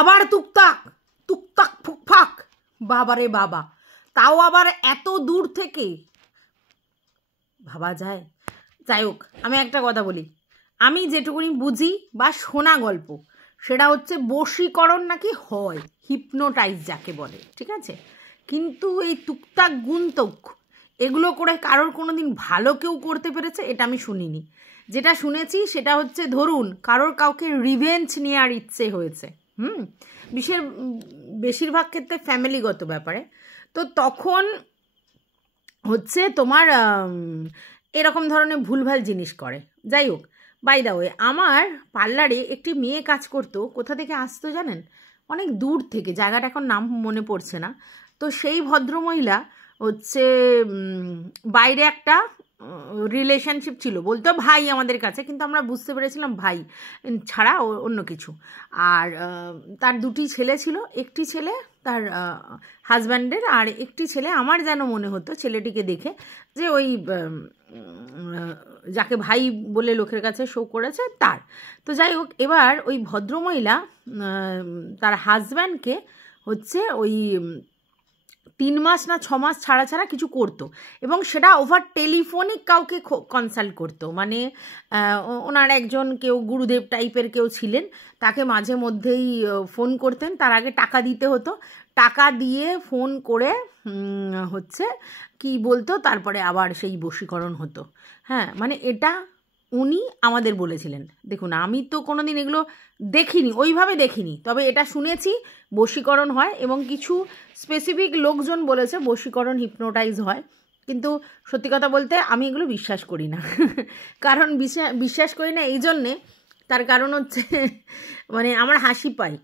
আবার টুকটাক টুকটাক ফুকফাক, বাবারে বাবা, তাও আবার এত দূর থেকে ভাবা যায়? যাই হোক, আমি একটা কথা বলি, আমি যেটুকুনি বুঝি বা শোনা গল্প, সেটা হচ্ছে বশীকরণ নাকি হয়, হিপনোটাইজ যাকে বলে, ঠিক আছে? কিন্তু এই টুকটাক গুন্তক এগুলো করে কারোর কোনো দিন ভালো কেউ করতে পেরেছে এটা আমি শুনিনি। যেটা শুনেছি সেটা হচ্ছে, ধরুন কারোর কাউকে রিভেঞ্জ নেওয়ার ইচ্ছে হয়েছে, বেশিরভাগ ক্ষেত্রে ফ্যামিলিগত ব্যাপারে, তো তখন হচ্ছে তোমার এরকম ধরনের ভুলভাল জিনিস করে। যাই হোক, বাই দা ওয়ে, আমার পার্লারে একটি মেয়ে কাজ করতো, কোথা থেকে আসতো জানেন? অনেক দূর থেকে, জায়গাটা এখন নাম মনে পড়ছে না। তো সেই ভদ্রমহিলা হচ্ছে বাইরে একটা রিলেশনশিপ ছিল, বলতো ভাই আমাদের কাছে, কিন্তু আমরা বুঝতে পেরেছিলাম ভাই ছাড়া অন্য কিছু। আর তার দুটি ছেলে ছিল, একটি ছেলে তার হাজব্যান্ডের, আর একটি ছেলে আমার যেন মনে হতো ছেলেটিকে দেখে যে ওই যাকে ভাই বলে লোকের কাছে শো করেছে তার। তো যাই হোক, এবার ওই ভদ্রমহিলা তার হাজব্যান্ডকে হচ্ছে ওই 3 মাস না 6 মাস ছাড়া ছাড়া কিছু করতো, এবং সেটা ওভার টেলিফোনিক কাউকে কনসাল্ট করতো। মানে ওনার একজন কেউ গুরুদেব টাইপের কেউ ছিলেন, তাকে মাঝে মধ্যেই ফোন করতেন, তার আগে টাকা দিতে হতো, টাকা দিয়ে ফোন করে হচ্ছে কি বলতো, তারপরে আবার সেই বশীকরণ হতো। হ্যাঁ, মানে এটা উনি আমাদের বলেছিলেন। দেখুন, আমি তো কোনো দিন এগুলো দেখিনি, ওইভাবে দেখিনি, তবে এটা শুনেছি বশীকরণ হয়, এবং কিছু স্পেসিফিক লোকজন বলেছে বশীকরণ হিপনোটাইজ হয়। কিন্তু সত্যি কথা বলতে আমি এগুলো বিশ্বাস করি না। কারণ বিশ্বাস করি না এই জন্যে, তার কারণ হচ্ছে মানে আমার হাসি পায়।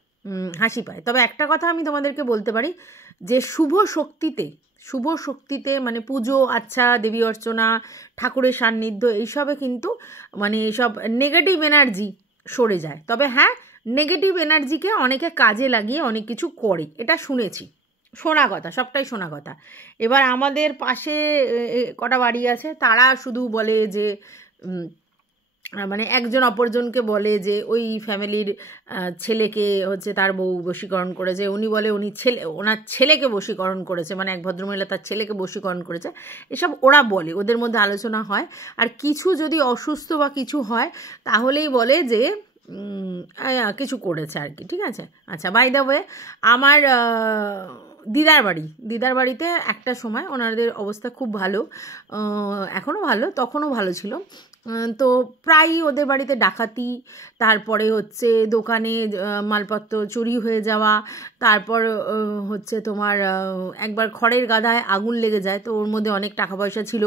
তবে একটা কথা আমি তোমাদেরকে বলতে পারি, যে শুভ শক্তিতে মানে পুজো, আচ্ছা, দেবী অর্চনা, ঠাকুরের সান্নিধ্য, এইসবে কিন্তু মানে এইসব নেগেটিভ এনার্জি সরে যায়। তবে হ্যাঁ, নেগেটিভ এনার্জিকে অনেকে কাজে লাগিয়ে অনেক কিছু করে, এটা শুনেছি, শোনা কথা, সবটাই শোনা কথা। এবার আমাদের পাশে কটা বাড়ি আছে, তারা শুধু বলে যে মানে একজন অপরজনকে বলে যে ওই ফ্যামিলির ছেলেকে হচ্ছে তার বউ বশীকরণ করেছে, উনি বলে ওনার ছেলেকে বশীকরণ করেছে, মানে এক ভদ্রমহিলা তার ছেলেকে বশীকরণ করেছে, এসব ওরা বলে, ওদের মধ্যে আলোচনা হয়। আর কিছু যদি অসুস্থ বা কিছু হয় তাহলেই বলে যে কিছু করেছে আর কি, ঠিক আছে? আচ্ছা, বাই দ্য ওয়ে, আমার দিদার বাড়িতে একটা সময় ওনাদের অবস্থা খুব ভালো, এখনও ভালো, তখনও ভালো ছিল। তো প্রায়ই ওদের বাড়িতে ডাকাতি, তারপরে হচ্ছে দোকানে মালপত্র চুরি হয়ে যাওয়া, তারপর হচ্ছে তোমার একবার খড়ের গাদায় আগুন লেগে যায়, তো ওর মধ্যে অনেক টাকা পয়সা ছিল,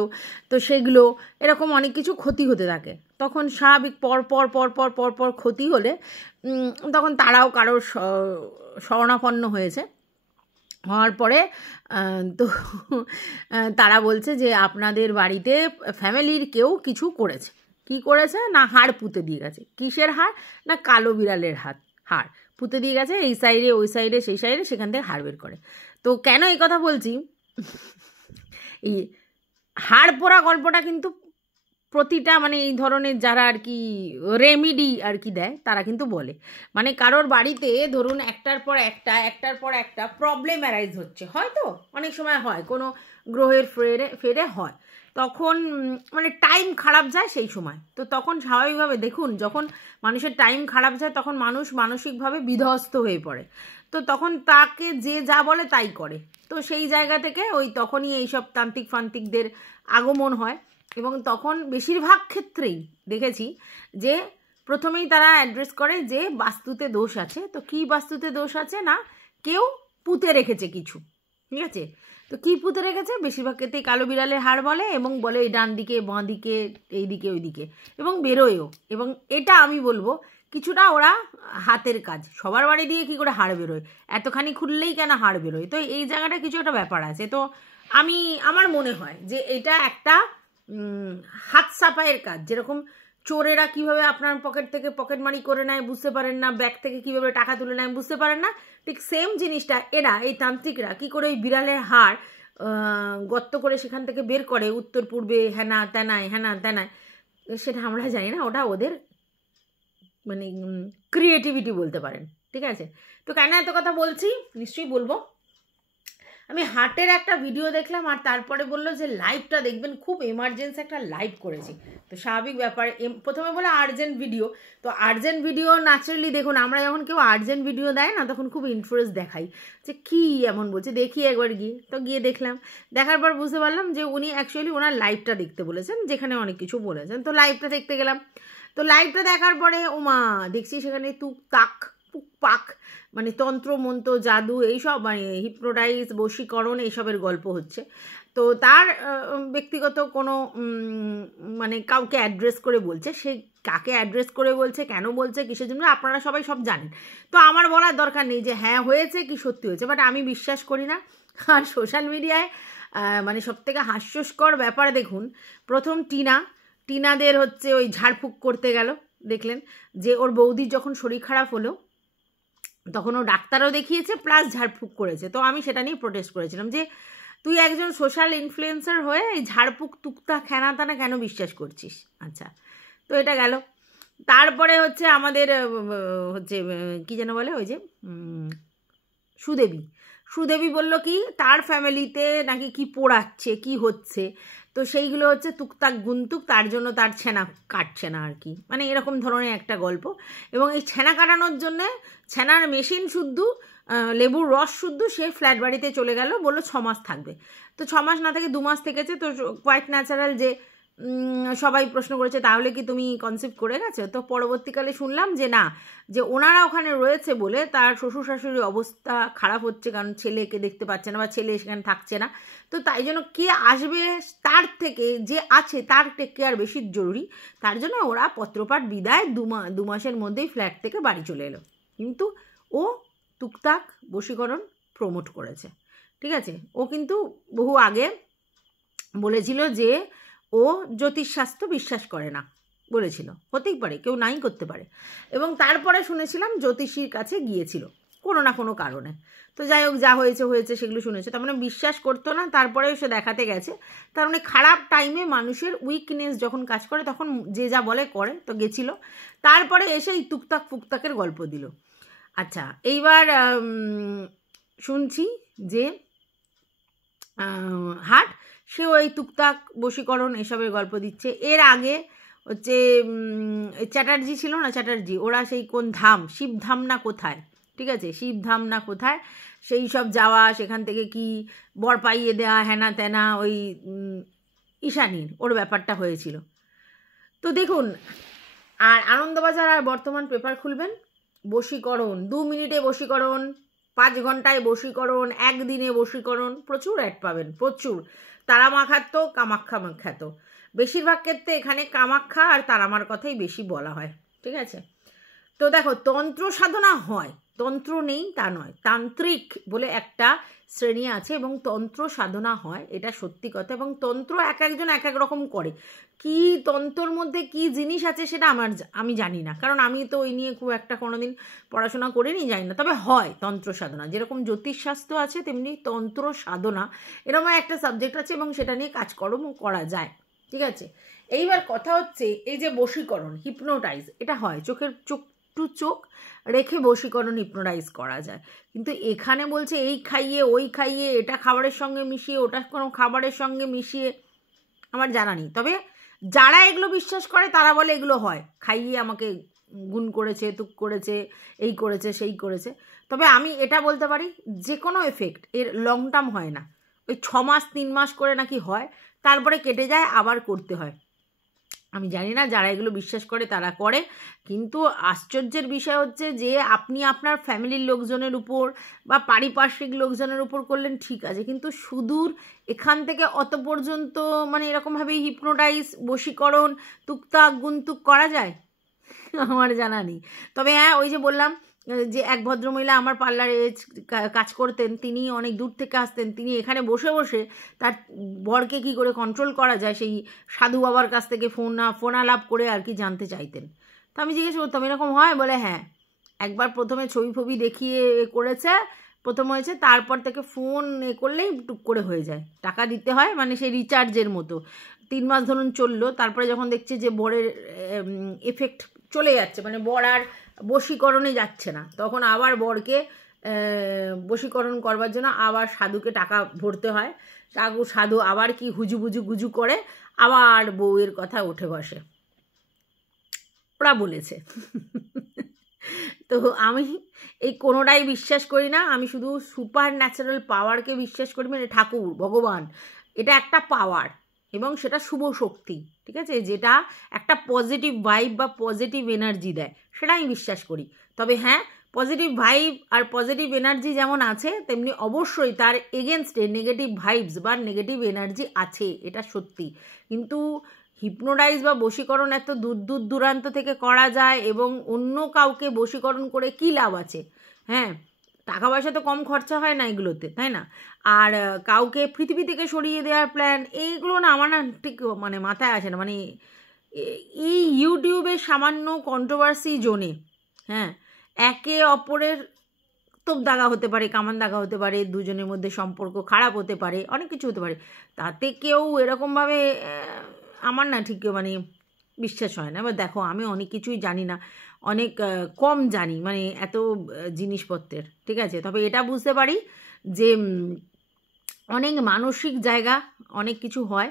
তো সেগুলো এরকম অনেক কিছু ক্ষতি হতে থাকে। তখন স্বাভাবিক পর ক্ষতি হলে তখন তারাও কারোর শরণাপন্ন হওয়ার পরে তো তারা বলছে যে আপনাদের বাড়িতে ফ্যামিলির কেউ কিছু করেছে। কি করেছে না, হাড় পুঁতে দিয়ে গেছে। কিসের হাড় না, কালো বিড়ালের হাড় পুঁতে দিয়ে গেছে, এই সাইডে ওই সাইডে সেই সাইডে, সেখান থেকে হাড় বের করে। তো কেন এই কথা বলছি, এই হাড় পোড়া গল্পটা কিন্তু প্রতিটা মানে এই ধরনের যারা আর কি রেমিডি আর কি দেয়, তারা কিন্তু বলে, মানে কারোর বাড়িতে ধরুন একটার পর একটা প্রবলেম অ্যারাইজ হচ্ছে, হয়তো অনেক সময় হয় কোনো গ্রহের ফেরে হয়, তখন মানে টাইম খারাপ যায় সেই সময়। তো তখন স্বাভাবিকভাবে দেখুন, যখন মানুষের টাইম খারাপ যায় তখন মানুষ মানসিকভাবে বিধ্বস্ত হয়ে পড়ে, তো তখন তাকে যে যা বলে তাই করে। তো সেই জায়গা থেকে তখনই এইসব তান্ত্রিক ফান্ত্রিকদের আগমন হয়, এবং তখন বেশিরভাগ ক্ষেত্রেই দেখেছি যে প্রথমেই তারা অ্যাড্রেস করে যে বাস্তুতে দোষ আছে। তো কী বাস্তুতে দোষ আছে না, কেউ পুঁতে রেখেছে কিছু, ঠিক আছে? তো কী পুঁতে রেখেছে, বেশিরভাগ ক্ষেত্রেই কালো বিড়ালের হাড় বলে, এবং বলে এই ডান দিকে বাঁ দিকে এই দিকে ওই দিকে, এবং বেরোয়ও। এবং এটা আমি বলবো কিছুটা ওরা হাতের কাজ, সবার বাড়ি দিয়ে কী করে হাড় বেরোয়, এতখানি খুললেই কেন হাড় বেরোয়, তো এই জায়গাটা কিছু একটা ব্যাপার আছে। তো আমার মনে হয় যে এটা একটা হাত সাফাইয়ের কাজ। যেরকম চোরেরা কিভাবে আপনার পকেট থেকে পকেট মারি করে নেয় বুঝতে পারেন না, ব্যাগ থেকে কিভাবে টাকা তুলে নেয় বুঝতে পারেন না, ঠিক সেম জিনিসটা এই তান্ত্রিকরা কি করে ওই বিড়ালের হাড় গর্ত করে সেখান থেকে বের করে উত্তর পূর্বে হ্যানা তেনায়, সেটা আমরা জানি না, ওটা ওদের মানে ক্রিয়েটিভিটি বলতে পারেন। ঠিক আছে। তো কেন এত কথা বলছি নিশ্চয়ই বলবো। আমি হার্টের একটা ভিডিও দেখলাম আর তারপরে বললো যে লাইভটা দেখবেন, খুব এমার্জেন্সি একটা লাইভ করেছি। তো স্বাভাবিক ব্যাপার, প্রথমে বলে আর্জেন্ট ভিডিও, তো আর্জেন্ট ভিডিও ন্যাচারালি দেখুন আমরা যখন কেউ আর্জেন্ট ভিডিও দেয় না তখন খুব ইন্টারেস্ট দেখাই যে কী এমন বলছে, দেখি একবার গিয়ে। তো গিয়ে দেখলাম, দেখার পর বুঝতে পারলাম যে উনি অ্যাকচুয়ালি ওনার লাইভটা দেখতে বলেছেন, যেখানে অনেক কিছু বলেছেন। তো লাইভটা দেখতে গেলাম, তো লাইভটা দেখার পরে ওমা দেখছি সেখানে তুকতাক পুকপাক মানে তন্ত্র মন্ত্র জাদু এইসব, মানে হিপনোটাইজ বশীকরণ এইসবের গল্প হচ্ছে। তো তার ব্যক্তিগত কোনো মানে কাউকে অ্যাড্রেস করে বলছে, সে কাকে অ্যাড্রেস করে বলছে, কেন বলছে, কিসের জন্য আপনারা সবাই সব জানেন। তো আমার বলার দরকার নেই যে হ্যাঁ হয়েছে কি সত্যি হয়েছে, বাট আমি বিশ্বাস করি না। আর সোশ্যাল মিডিয়ায় মানে সবথেকে হাস্যস্কর ব্যাপার দেখুন, প্রথম টিনাদের হচ্ছে ওই ঝাড়ফুঁক করতে গেল, দেখলেন যে ওর বৌদির যখন শরীর খারাপ হলো তখন ও ডাক্তারও দেখিয়েছে প্লাস ঝাড়ফুঁক করেছে। তো আমি সেটা নিয়ে প্রোটেস্ট করেছিলাম যে তুই একজন সোশ্যাল ইনফ্লুয়েন্সার হয়ে এই ঝাড়ফুঁক তুকতা খেনা তানা কেন বিশ্বাস করছিস। আচ্ছা, তো এটা গেল। তারপরে হচ্ছে আমাদের হচ্ছে কি যেন বলে ওই যে সুদেবী বলল কি তার ফ্যামিলিতে নাকি কি পোড়াচ্ছে কি হচ্ছে, তো সেইগুলো হচ্ছে টুকটাক গুনতুক, তার জন্য তার ছেনা কাটছে না আর কি, মানে এরকম ধরনের একটা গল্প। এবং এই ছেনা কাটানোর জন্যে ছেনার মেশিন শুদ্ধ, লেবুর রস শুদ্ধ, সে ফ্ল্যাট বাড়িতে চলে গেল, বললো 6 মাস থাকবে। তো 6 মাস না থেকে 2 মাস থেকেছে। তো কোয়াইট ন্যাচারাল যে সবাই প্রশ্ন করেছে তাহলে কি তুমি কনসেপ্ট করে গেছো। তো পরবর্তীকালে শুনলাম যে না, যে ওনারা ওখানে রয়েছে বলে তার শ্বশুর শাশুড়ির অবস্থা খারাপ হচ্ছে, কারণ ছেলেকে দেখতে পাচ্ছে না বা ছেলে সেখানে থাকছে না। তো তাই জন্য কে আসবে তার থেকে যে আছে তার টেক কেয়ার বেশি জরুরি, তার জন্য ওরা পত্রপাঠ বিদায় 2 মাসের মধ্যেই ফ্ল্যাট থেকে বাড়ি চলে এলো। কিন্তু ও টুকটাক বশীকরণ প্রমোট করেছে, ঠিক আছে। ও কিন্তু বহু আগে বলেছিল যে ও জ্যোতিষশাস্ত্র বিশ্বাস করে না, বলেছিল, হতেই পারে, কেউ নাই করতে পারে। এবং তারপরে শুনেছিলাম জ্যোতিষীর কাছে গিয়েছিল কোনো না কোনো কারণে। তো যাই হোক, যা হয়েছে হয়েছে সেগুলো শুনেছে, তার মানে বিশ্বাস করতো না, তারপরেও সে দেখাতে গেছে। তার মানে খারাপ টাইমে মানুষের উইকনেস যখন কাজ করে তখন যে যা বলে করে, তো গেছিলো। তারপরে এসে এই টুকটাক ফুকতাকের গল্প দিল। আচ্ছা, এইবার শুনছি যে হাট সেও এই টুকটাক বশীকরণ এসবের গল্প দিচ্ছে। এর আগে হচ্ছে চ্যাটার্জি ছিল না, চ্যাটার্জি, ওরা সেই কোন ধাম, শিবধাম না কোথায়, ঠিক আছে, শিবধাম না কোথায়, সেই সব যাওয়া, সেখান থেকে কি বর পাইয়ে দেওয়া হ্যানা ত্যানা, ওই ঈশানীর ওর ব্যাপারটা হয়েছিল। তো দেখুন, আর আনন্দবাজার আর বর্তমান পেপার খুলবেন, বশীকরণ 2 মিনিটে বশীকরণ, 5 ঘন্টায় বশীকরণ, 1 দিনে বশীকরণ, প্রচুর অ্যাড পাবেন, প্রচুর। তারামা খ্যাত, কামাখ্যা খ্যাত, বেশিরভাগ ক্ষেত্রে এখানে কামাখ্যা আর তারামার কথাই বেশি বলা হয়, ঠিক আছে। তো দেখো, তন্ত্র সাধনা হয়, তন্ত্র নেই তা নয়, তান্ত্রিক বলে একটা শ্রেণী আছে এবং তন্ত্র সাধনা হয়, এটা সত্যি কথা। এবং তন্ত্র এক একজন এক এক রকম করে, কি তন্ত্রর মধ্যে কি জিনিস আছে সেটা আমি জানি না, কারণ আমি তো ওই নিয়ে খুব একটা কোনোদিন পড়াশোনা করিনি, জানি না। তবে হয় তন্ত্র সাধনা, যেরকম জ্যোতিষশাস্ত্র আছে তেমনি তন্ত্র সাধনা এরকম একটা সাবজেক্ট আছে এবং সেটা নিয়ে কাজকর্ম করা যায়, ঠিক আছে। এইবার কথা হচ্ছে এই যে বশীকরণ হিপনোটাইজ, এটা হয় চোখ টু চোখ রেখে বশীকরণ হিপনোটাইজ করা যায়। কিন্তু এখানে বলছে এই খাইয়ে ওই খাইয়ে, এটা খাবারের সঙ্গে মিশিয়ে ওটা কোনো খাবারের সঙ্গে মিশিয়ে, আমার জানা নেই। তবে যারা এগুলো বিশ্বাস করে তারা বলে এগুলো হয়, খাইয়ে আমাকে গুণ করেছে, তুক করেছে, এই করেছে সেই করেছে। তবে আমি এটা বলতে পারি, যে কোনো এফেক্ট এর লং টার্ম হয় না, ওই 6 মাস 3 মাস করে নাকি হয়, তারপরে কেটে যায়, আবার করতে হয়। আমি জানি না, যারা এগুলো বিশ্বাস করে তারা করে। কিন্তু আশ্চর্যের বিষয় হচ্ছে যে আপনি আপনার ফ্যামিলির লোকজনের উপর বা পারিপার্শ্বিক লোকজনের উপর করলেন, ঠিক আছে, কিন্তু সুদূর এখান থেকে অত পর্যন্ত মানে এরকমভাবেই হিপনোটাইজ বশীকরণ তুকতাক গুনতুক করা যায় আমার জানা নেই। তবে হ্যাঁ, ওই যে বললাম যে এক ভদ্রমহিলা আমার পার্লারে কাজ করতেন, তিনি অনেক দূর থেকে আসতেন, তিনি এখানে বসে বসে তার বরকে কি করে কন্ট্রোল করা যায় সেই সাধু বাবার কাছ থেকে ফোন আলাপ করে আর কি জানতে চাইতেন। তো আমি জিজ্ঞেস করতাম এরকম হয়, বলে হ্যাঁ, একবার প্রথমে ছবি দেখিয়ে করেছে, প্রথম হয়েছে, তারপর থেকে ফোন করলেই টুক করে হয়ে যায়, টাকা দিতে হয়, মানে সেই রিচার্জের মতো। 3 মাস ধরুন চললো, তারপরে যখন দেখছে যে বরের এফেক্ট চলে যাচ্ছে, মানে বর আর বশীকরণে যাচ্ছে না, তখন আবার বরকে বশীকরণ করবার জন্য আবার সাধুকে টাকা ভরতে হয়। সাধু আবার কি হুজুবুজু গুজু করে আবার বউয়ের কথা উঠে বসে, ওরা বলেছে। তো আমি এই কোনোটাই বিশ্বাস করি না, আমি শুধু সুপার ন্যাচারাল পাওয়ারকে বিশ্বাস করি, মানে ঠাকুর ভগবান এটা একটা পাওয়ার এবং সেটা শুভ শক্তি, ঠিক আছে, যেটা একটা পজিটিভ ভাইব বা পজিটিভ এনার্জি দেয়, সেটা আমি বিশ্বাস করি। তবে হ্যাঁ, পজিটিভ ভাইব আর পজিটিভ এনার্জি যেমন আছে, তেমনি অবশ্যই তার এগেনস্টে নেগেটিভ ভাইবস বা নেগেটিভ এনার্জি আছে, এটা সত্যি। কিন্তু হিপনোটাইজ বা বশীকরণ এত দূর দূর দূরান্ত থেকে করা যায় এবং অন্য কাউকে বশীকরণ করে কী লাভ আছে? হ্যাঁ, টাকা পয়সা তো কম খরচা হয় না এগুলোতে, তাই না? আর কাউকে পৃথিবী থেকে সরিয়ে দেওয়ার প্ল্যান, এইগুলো না আমার না ঠিক মানে মাথায় আসে না। মানে এই ইউটিউবের সামান্য কন্ট্রোভার্সি জোনে, হ্যাঁ, একে অপরের তোপ দাগা হতে পারে, কামান দাগা হতে পারে, দুজনের মধ্যে সম্পর্ক খারাপ হতে পারে, অনেক কিছু হতে পারে, তাতে কেউ এরকমভাবে আমার না ঠিক মানে বিশ্বাস হয় না। এবার দেখো, আমি অনেক কিছুই জানি না, অনেক কম জানি মানে এত জিনিসপত্রের, ঠিক আছে। তবে এটা বুঝতে পারি যে অনেক মানসিক জায়গা অনেক কিছু হয়,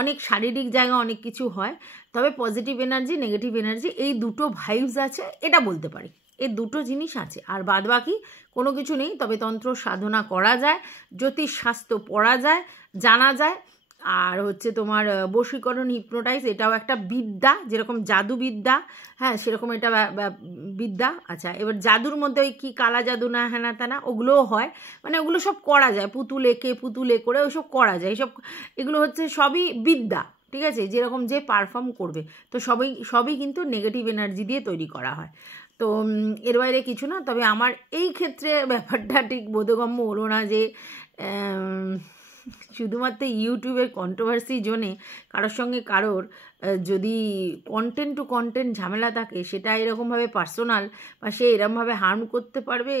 অনেক শারীরিক জায়গা অনেক কিছু হয়। তবে পজিটিভ এনার্জি নেগেটিভ এনার্জি এই দুটো ভাইবস আছে, এটা বলতে পারি, এই দুটো জিনিস আছে, আর বাদ বাকি কোনো কিছু নেই। তবে তন্ত্র সাধনা করা যায়, জ্যোতিষ শাস্ত্র পড়া যায়, জানা যায়। আর হচ্ছে তোমার বশীকরণ হিপনোটাইজ এটাও একটা বিদ্যা, যেরকম জাদুবিদ্যা, হ্যাঁ সেরকম এটা বিদ্যা। আচ্ছা, এবার জাদুর মধ্যে ওই কী কালা জাদু না হ্যানা ত্যানা ওগুলোও হয়, মানে ওগুলো সব করা যায়, পুতুলে করে ওইসব করা যায়, এগুলো হচ্ছে সবই বিদ্যা, ঠিক আছে, যেরকম যে পারফর্ম করবে। তো সবই কিন্তু নেগেটিভ এনার্জি দিয়ে তৈরি করা হয়। তো এর বাইরে কিছু না। তবে আমার এই ক্ষেত্রে ব্যাপারটা ঠিক বোধগম্য হলো না যে শুধুমাত্র ইউটিউবের কন্ট্রোভার্সি জোনে কারোর সঙ্গে কারোর যদি কন্টেন্ট টু কন্টেন্ট ঝামেলা থাকে, সেটা এরকমভাবে পার্সোনাল বা সে এরকমভাবে হার্ম করতে পারবে।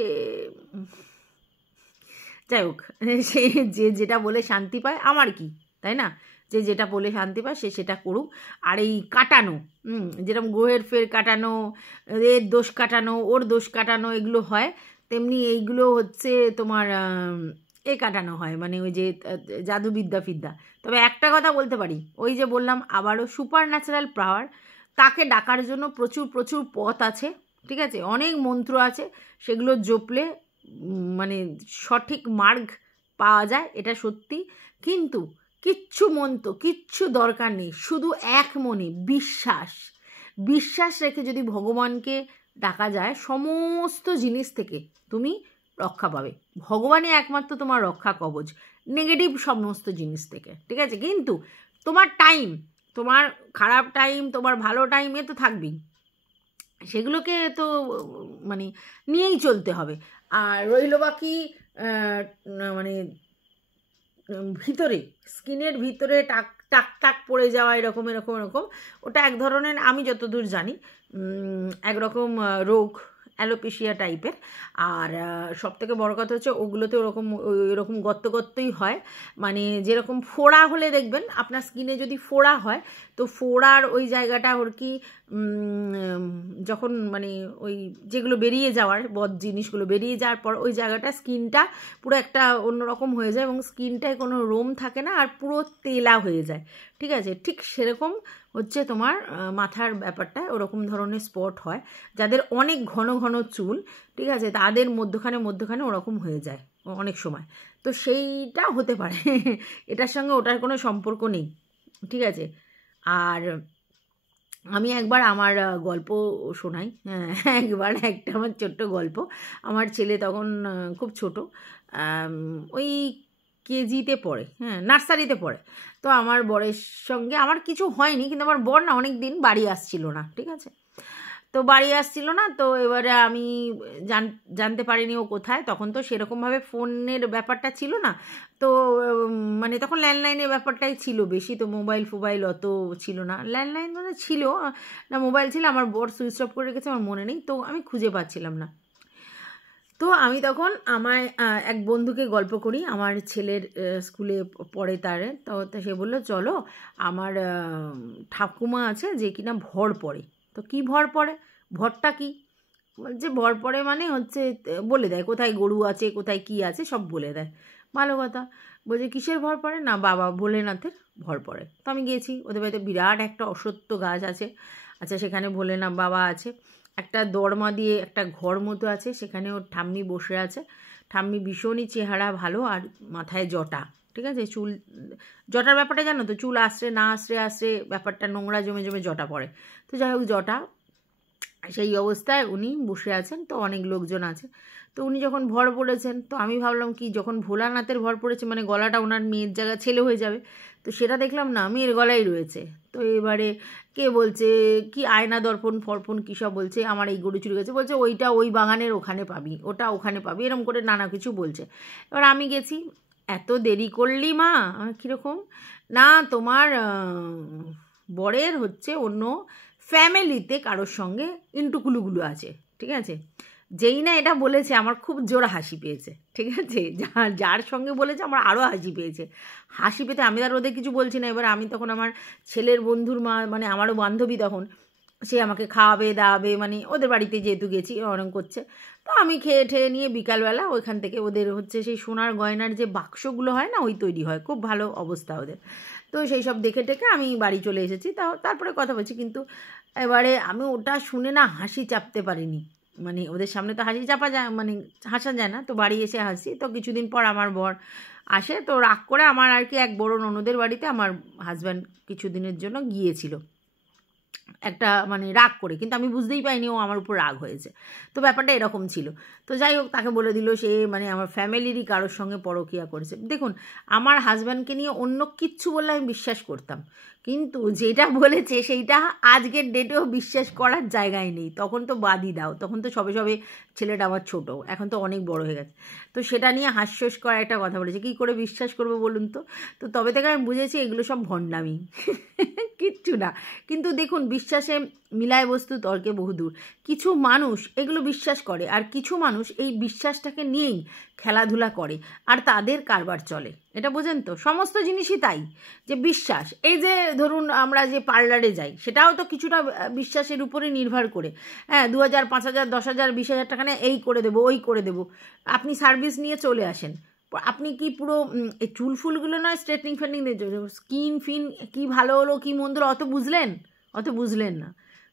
যাই হোক, সে যেটা বলে শান্তি পায়, আমার কি, তাই না? যে যেটা বলে শান্তি পায় সে সেটা করুক। আর এই কাটানো, যেরকম গ্রহের ফের কাটানো, এর দোষ কাটানো, ওর দোষ কাটানো, এগুলো হয়, তেমনি এইগুলো হচ্ছে তোমার কাটানো হয়, মানে ওই যে জাদুবিদ্যা ফিদ্যা। তবে একটা কথা বলতে পারি, ওই যে বললাম আবারও, সুপার ন্যাচারাল পাওয়ার, তাকে ডাকার জন্য প্রচুর প্রচুর পথ আছে, ঠিক আছে, অনেক মন্ত্র আছে, সেগুলো জপলে মানে সঠিক মার্গ পাওয়া যায়, এটা সত্যি। কিন্তু কিচ্ছু মন্ত্র কিচ্ছু দরকার নেই, শুধু এক মনে বিশ্বাস রেখে যদি ভগবানকে ডাকা যায়, সমস্ত জিনিস থেকে তুমি রক্ষা পাবে। ভগবানই একমাত্র তোমার রক্ষা কবচ নেগেটিভ সমস্ত জিনিস থেকে, ঠিক আছে। কিন্তু তোমার টাইম, তোমার খারাপ টাইম, তোমার ভালো টাইম, এ তো থাকবেই, সেগুলোকে তো মানে নিয়েই চলতে হবে। আর রইল বাকি মানে ভিতরে স্কিনের ভিতরে টাক টাক টাক পড়ে যাওয়া, এরকম, ওটা এক ধরনের, আমি যতদূর জানি একরকম রোগ, অ্যালোপেশিয়া টাইপের। আর সবথেকে বড় কথা হচ্ছে ওগুলোতে ওরকম গর্তই হয়, মানে যেরকম ফোড়া হলে দেখবেন আপনার স্কিনে যদি ফোড়া হয়, তো ফোড়ার ওই জায়গাটা ওর কি যখন মানে ওই যেগুলো বেরিয়ে যাওয়ার বদ জিনিসগুলো বেরিয়ে যাওয়ার পর ওই জায়গাটা স্কিনটা পুরো একটা অন্যরকম হয়ে যায় এবং স্কিনটায় কোনো রোম থাকে না, আর পুরো তেলা হয়ে যায়, ঠিক আছে। ঠিক সেরকম হচ্ছে তোমার মাথার ব্যাপারটা, ওরকম ধরনের স্পট হয় যাদের অনেক ঘন ঘন চুল, ঠিক আছে, তাদের মধ্যখানে ওরকম হয়ে যায় অনেক সময়। তো সেইটা হতে পারে, এটার সঙ্গে ওটার কোনো সম্পর্ক নেই, ঠিক আছে। আর আমি একবার আমার গল্প শোনাই, একবার একটা আমার ছোট্ট গল্প। আমার ছেলে তখন খুব ছোট, ওই কেজিতে পড়ে, নার্সারিতে পড়ে। তো আমার বরের সঙ্গে আমার কিছু হয়নি, কিন্তু আমার বর না অনেক দিন বাড়ি আসছিল না, ঠিক আছে। তো বাড়ি আসছিল না, তো এবারে আমি জানতে পারিনি ও কোথায়। তখন তো সেরকমভাবে ফোনের ব্যাপারটা ছিল না, তো মানে তখন ল্যান্ডলাইনের ব্যাপারটাই ছিল বেশি, তো মোবাইল অত ছিল না। ল্যান্ডলাইন মানে ছিল না, মোবাইল ছিল, আমার বর সুইচ অফ করে রেখেছে, আমার মনে নেই, তো আমি খুঁজে পাচ্ছিলাম না। তো আমি তখন আমার এক বন্ধুকে গল্প করি, আমার ছেলের স্কুলে পড়ে তার, তো সে বললো চলো, আমার ঠাকুমা আছে যে কিনা ভর পড়ে। তো কি ভর পড়ে, ভরটা কি? বলছে ভর পড়ে মানে হচ্ছে বলে দেয় কোথায় গরু আছে, কোথায় কি আছে সব বলে দেয়। ভালো কথা। বলছে কিসের ভর পড়ে? না বাবা ভোলেনাথের ভর পড়ে। তো আমি গিয়েছি, ওদের বাড়িতে বিরাট একটা অশ্বত্থ গাছ আছে। আচ্ছা, সেখানে ভোলেনাথ বাবা আছে। একটা দরমা দিয়ে একটা ঘর মতো আছে, সেখানে ওর ঠাম্মি বসে আছে। ঠাম্মি ভীষণই চেহারা ভালো, আর মাথায় জটা, ঠিক আছে? চুল, জটার ব্যাপারটা জানো তো, চুল আশ্রে না আশ্রে আশ্রে ব্যাপারটা নোংরা জমে জমে জটা পড়ে। তো যাই হোক, জটা, সেই অবস্থায় উনি বসে আছেন। তো অনেক লোকজন আছে। তো উনি যখন ভর পড়েছেন, তো আমি ভাবলাম কি যখন ভোলানাথের ভর পড়েছে মানে গলাটা ওনার মেয়ের জায়গা ছেলে হয়ে যাবে। তো সেটা দেখলাম না, মেয়ের গলায় রয়েছে। তো এবারে কে বলছে কি আয়না দর্পণ ফর্পণ কী সব বলছে, আমার এই গরু চুরি গেছে, বলছে ওইটা ওই বাগানের ওখানে পাবি, ওটা ওখানে পাবি, এরকম করে নানা কিছু বলছে। এবার আমি গেছি, এত দেরি করলি মা? কীরকম? না তোমার বরের হচ্ছে অন্য ফ্যামিলিতে কারোর সঙ্গে ইন্টুকুলুগুলো আছে, ঠিক আছে? যেই না এটা বলেছে আমার খুব জোর হাসি পেয়েছে, ঠিক আছে? যার সঙ্গে বলেছে আমার আরও হাসি পেয়েছে। হাসি পেতে আমি আর ওদের কিছু বলছি না। এবার আমি তখন আমার ছেলের বন্ধুর মা, মানে আমারও বান্ধবী তখন, সে আমাকে খাওয়াবে দাওয়াবে, মানে ওদের বাড়িতে যেহেতু গেছি অনেক করছে। তো আমি খেয়ে ঠেয়ে নিয়ে বিকালবেলা ওইখান থেকে ওদের হচ্ছে সেই সোনার গয়নার যে বাক্সগুলো হয় না, ওই তৈরি হয়, খুব ভালো অবস্থা ওদের। তো সেই সব দেখে টেকে আমি বাড়ি চলে এসেছি। তারপরে কথা বলছি, কিন্তু এবারে আমি ওটা শুনে না হাসি চাপতে পারিনি। মানে ওদের সামনে তো হাসি চাপা যায়, মানে হাসা যায় না। তো বাড়ি এসে হাসি। তো কিছুদিন পর আমার বর আসে, তো রাগ করে আমার আর কি এক বড় ননদের বাড়িতে আমার হাজব্যান্ড কিছুদিনের জন্য গিয়েছিল, একটা মানে রাগ করে, কিন্তু আমি বুঝতেই পাইনি ও আমার উপর রাগ হয়েছে। তো ব্যাপারটা এরকম ছিল। তো যাই হোক, তাকে বলে দিল সে মানে আমার ফ্যামিলিরই কারোর সঙ্গে পরকীয়া করেছে। দেখুন, আমার হাজব্যান্ডকে নিয়ে অন্য কিচ্ছু বললে আমি বিশ্বাস করতাম, কিন্তু যেটা বলেছে সেইটা আজকের ডেটেও বিশ্বাস করার জায়গায় নেই। তখন তো বাদই দাও, তখন তো সবে সবে ছেলেটা আমার ছোটো, এখন তো অনেক বড় হয়ে গেছে। তো সেটা নিয়ে হাস্যস করা একটা কথা বলেছে, কী করে বিশ্বাস করবো বলুন তো? তো তবে থেকে আমি বুঝেছি এগুলো সব ভণ্ডামি, কিচ্ছু না। কিন্তু দেখুন, বিশ্বাসে মিলায় বস্তু তর্কে বহুদূর। কিছু মানুষ এগুলো বিশ্বাস করে, আর কিছু মানুষ এই বিশ্বাসটাকে নিয়েই খেলাধুলা করে, আর তাদের কারবার চলে। এটা বোঝেন তো? সমস্ত জিনিসই তাই, যে বিশ্বাস। এই যে ধরুন আমরা যে পার্লারে যাই, সেটাও তো কিছুটা বিশ্বাসের উপরে নির্ভর করে। হ্যাঁ, 2000, 5000, 10,000, 20,000 টাকা নিয়ে এই করে দেবো ওই করে দেবো, আপনি সার্ভিস নিয়ে চলে আসেন। আপনি কি পুরো এই চুল ফুলগুলো নয় স্ট্রেটনিং ফেটনিং স্কিন ফিন কি ভালো হলো কি মন্দ অত বুঝলেন? অত বুঝলেন না,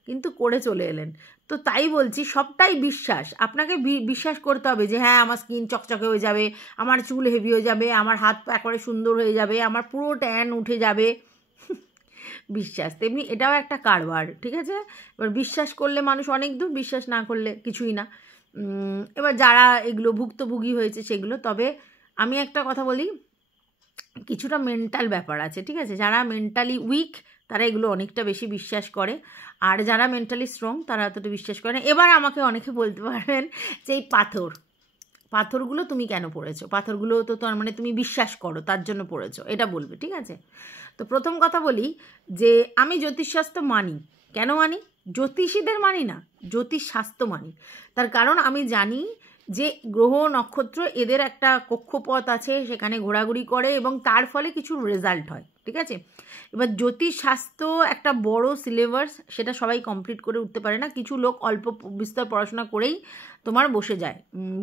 কিন্তু করে চলে এলেন। তো তাই বলছি, সবটাই বিশ্বাস। আপনাকে বিশ্বাস করতে হবে যে হ্যাঁ আমার স্কিন চকচকে হয়ে যাবে, আমার চুল হেভি হয়ে যাবে, আমার হাত পা একেবারে সুন্দর হয়ে যাবে, আমার পুরো ট্যান উঠে যাবে। বিশ্বাস তেমনি এটাও একটা কারবার, ঠিক আছে? এবার বিশ্বাস করলে মানুষ অনেক দূর, বিশ্বাস না করলে কিছুই না। এবার যারা এগুলো ভুক্তভোগী হয়েছে সেগুলো, তবে আমি একটা কথা বলি, কিছুটা মেন্টাল ব্যাপার আছে, ঠিক আছে? যারা মেন্টালি উইক তারা এগুলো অনেকটা বেশি বিশ্বাস করে, আর যারা মেন্টালি স্ট্রং তারা অতটা বিশ্বাস করে না। এবার আমাকে অনেকে বলতে পারবেন যে এই পাথরগুলো তুমি কেন পড়েছো? পাথরগুলো তো তার মানে তুমি বিশ্বাস করো তার জন্য পড়েছো, এটা বলবে, ঠিক আছে? তো প্রথম কথা বলি যে আমি জ্যোতিষশাস্ত্র মানি। কেন মানি? জ্যোতিষীদের মানি না, জ্যোতিষশাস্ত্র মানি। তার কারণ আমি জানি যে গ্রহ নক্ষত্র এদের একটা কক্ষপথ আছে, সেখানে ঘোরাঘুরি করে এবং তার ফলে কিছু রেজাল্ট হয়, ঠিক আছে? এবার জ্যোতিষশাস্ত্র একটা বড় সিলেবাস, সেটা সবাই কমপ্লিট করে উঠতে পারে না। কিছু লোক অল্প বিস্তর পড়াশোনা করেই তোমার বসে যায়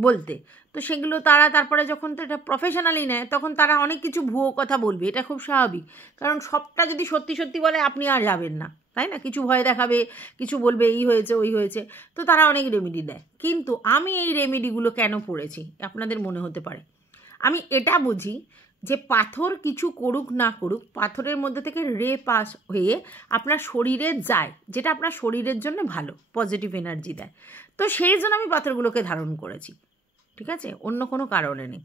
বলতে। তো সেগুলো তারা তারপরে যখন তো এটা প্রফেশনালি নেয়, তখন তারা অনেক কিছু ভুয়ো কথা বলবে, এটা খুব স্বাভাবিক। কারণ সবটা যদি সত্যি সত্যি বলে আপনি আর যাবেন না, তাই না? কিছু ভয় দেখাবে, কিছু বলবে এই হয়েছে ওই হয়েছে, তো তারা অনেক রেমেডি দেয়। কিন্তু আমি এই রেমেডিগুলো কেন পড়েছি আপনাদের মনে হতে পারে। আমি এটা বুঝি যে পাথর কিছু করুক না করুক, পাথরের মধ্যে থেকে রে পাস হয়ে আপনার শরীরে যায়, যেটা আপনার শরীরের জন্য ভালো, পজিটিভ এনার্জি দেয়। তো সেই জন্য আমি পাথরগুলোকে ধারণ করেছি, ঠিক আছে? অন্য কোনো কারণে নেই,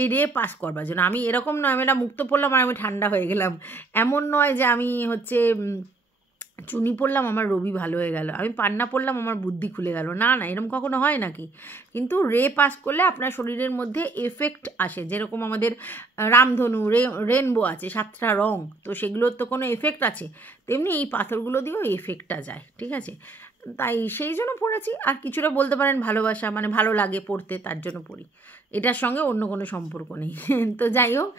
এই রে পাস করবার জন্য। আমি এরকম নয় আমি এটা মুক্ত পড়লাম আর আমি ঠান্ডা হয়ে গেলাম, এমন নয় যে আমি হচ্ছে চুনি পড়লাম আমার রবি ভালো হয়ে গেল, আমি পান্না পড়লাম আমার বুদ্ধি খুলে গেল, না না, এরকম কখনো হয় নাকি? কিন্তু রে পাস করলে আপনার শরীরের মধ্যে এফেক্ট আসে, যেরকম আমাদের রামধনু রেনবো আছে 7টা রং, তো সেগুলোর তো কোনো এফেক্ট আছে, তেমনি এই পাথরগুলো দিয়েও এফেক্টটা যায়, ঠিক আছে? তাই সেই জন্য পড়েছি। আর কিছুটা বলতে পারেন ভালোবাসা, মানে ভালো লাগে পড়তে, তার জন্য পড়ি। এটার সঙ্গে অন্য কোনো সম্পর্ক নেই। তো যাই হোক,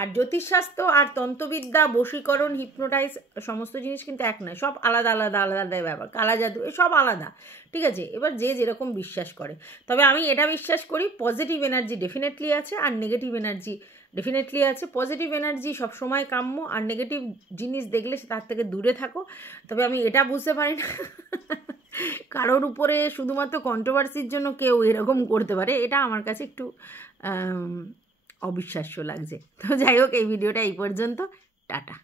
আর জ্যোতিষশাস্ত্র আর তন্ত্রবিদ্যা, বশীকরণ, হিপনোটাইজ সমস্ত জিনিস কিন্তু এক নয়, সব আলাদা আলাদা আলাদা ব্যাপার। কালা জাদু সব আলাদা, ঠিক আছে? এবার যে যেরকম বিশ্বাস করে। তবে আমি এটা বিশ্বাস করি, পজিটিভ এনার্জি ডেফিনেটলি আছে আর নেগেটিভ এনার্জি ডেফিনেটলি আছে। পজিটিভ এনার্জি সবসময় কাম্য, আর নেগেটিভ জিনিস দেখলে তার থেকে দূরে থাকো। তবে আমি এটা বুঝতে পারি না কারোর উপরে শুধুমাত্র কন্ট্রোভার্সির জন্য কেউ এরকম করতে পারে, এটা আমার কাছে একটু অবিশ্বাস্য লাগছে। তো যাই হোক, এই ভিডিওটা এই পর্যন্ত। টাটা।